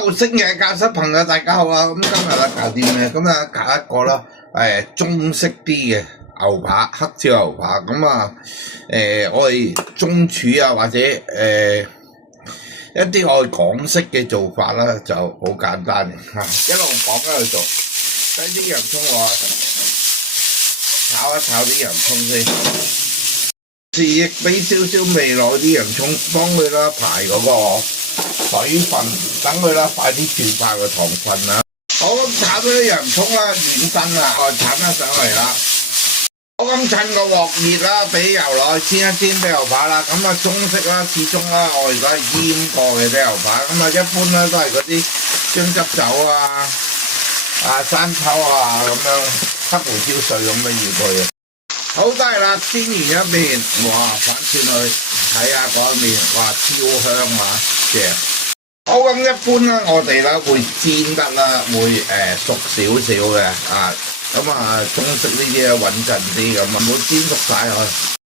Hello， 星野教室朋友大家好啊！咁今日咧搞啲咩？咁啊搞一個啦，中式啲嘅牛扒，黑椒牛扒。咁啊，我哋中廚啊，或者一啲我哋港式嘅做法啦，就好簡單嘅嚇，一路講一路做。低啲洋葱我炒一炒啲洋葱先，示意俾少少味落啲洋葱，幫佢啦排嗰個水分，等佢啦快啲轉化個糖分啦。好，咁炒咗啲洋葱啦，軟身啦，我鏟翻上嚟啦。好，咁趁個鑊熱啦，俾油落去煎一煎啲牛扒啦。咁啊中式啦，始終啦，我而家係醃過嘅啲牛扒。咁啊一般咧都係嗰啲薑汁酒啊、生抽啊咁樣，黑胡椒碎咁樣醃佢嘅。好得啦，煎完一邊，哇，反轉去睇下嗰一面，哇，超香啊，正。好，咁一般啦，我哋啦會煎得啦，會熟少少嘅啊。咁啊，中式呢啲啊穩陣啲咁啊，唔好煎熟晒佢。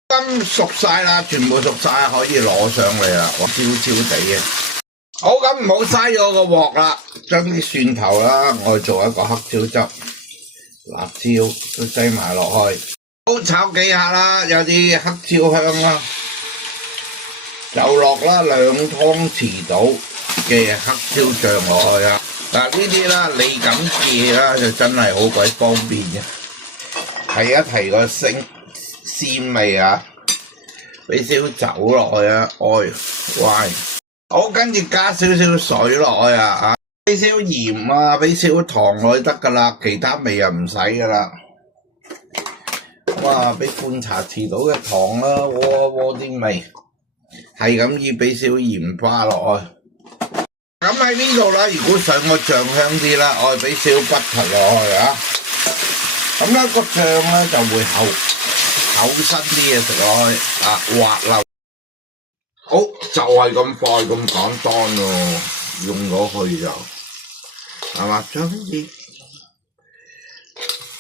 咁熟晒啦，全部熟晒，可以攞上嚟啦，焦焦地嘅。好，咁唔好嘥咗個鑊啦，將啲蒜頭啦，我做一個黑椒汁、辣椒都擠埋落去。好，炒幾下啦，有啲黑椒香啦，就落啦2湯匙到嘅黑椒醬落去啦。嗱呢啲啦，你咁記啦，就真係好鬼方便嘅，提一提個鮮味啊，俾少酒落去啊，wine。好，跟住加少少水落去啊，俾少鹽啊，俾少糖落去得噶啦，其他味又唔使噶啦。哇！俾半茶匙到嘅糖啦，鍋啲味，係咁要俾少鹽巴落去。咁喺呢度啦，如果想個醬香啲啦，我俾少butter落去啊。咁咧個醬咧就會厚身啲嘅食落去啊，滑溜。好，就係咁快咁簡單咯，用咗去就係嘛，將啲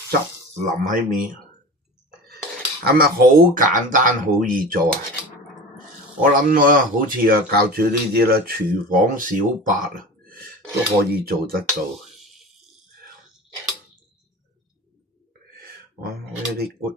汁淋喺面。係咪好簡單好易做啊？我諗啊，好似啊教主呢啲啦，廚房小白啊都可以做得到。哇，very good！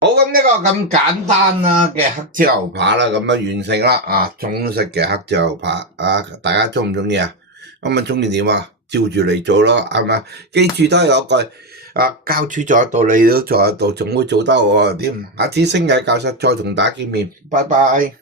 好，咁呢個咁簡單啦嘅黑椒牛扒啦，咁啊完成啦啊，中式嘅黑椒牛扒啊，大家鍾唔鍾意啊？咁啊中意點啊？照住嚟做咯，係咪？記住都係有句啊，教主做得到，你都做得到，仲會做得好啲。下次星野教室再同大家見面，拜拜。